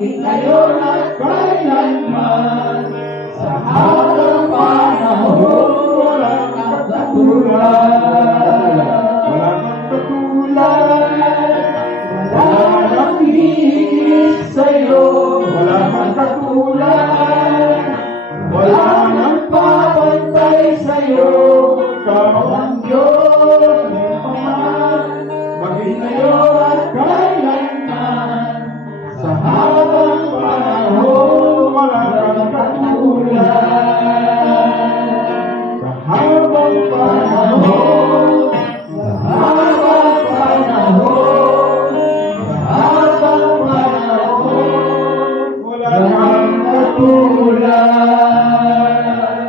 maging ngayon at kailanman, sa habang panahon, walang katulad. Walang katulad, wala nang hihigit sa'yo. Walang katulad, wala nang papantay sa'yo. Ikaw ang Diyos ng Ama, maging ngayon at kailanman, sa habang panahon, walang katulad. Sa habang panahon, sa habang panahon, sa habang panahon, walang katulad.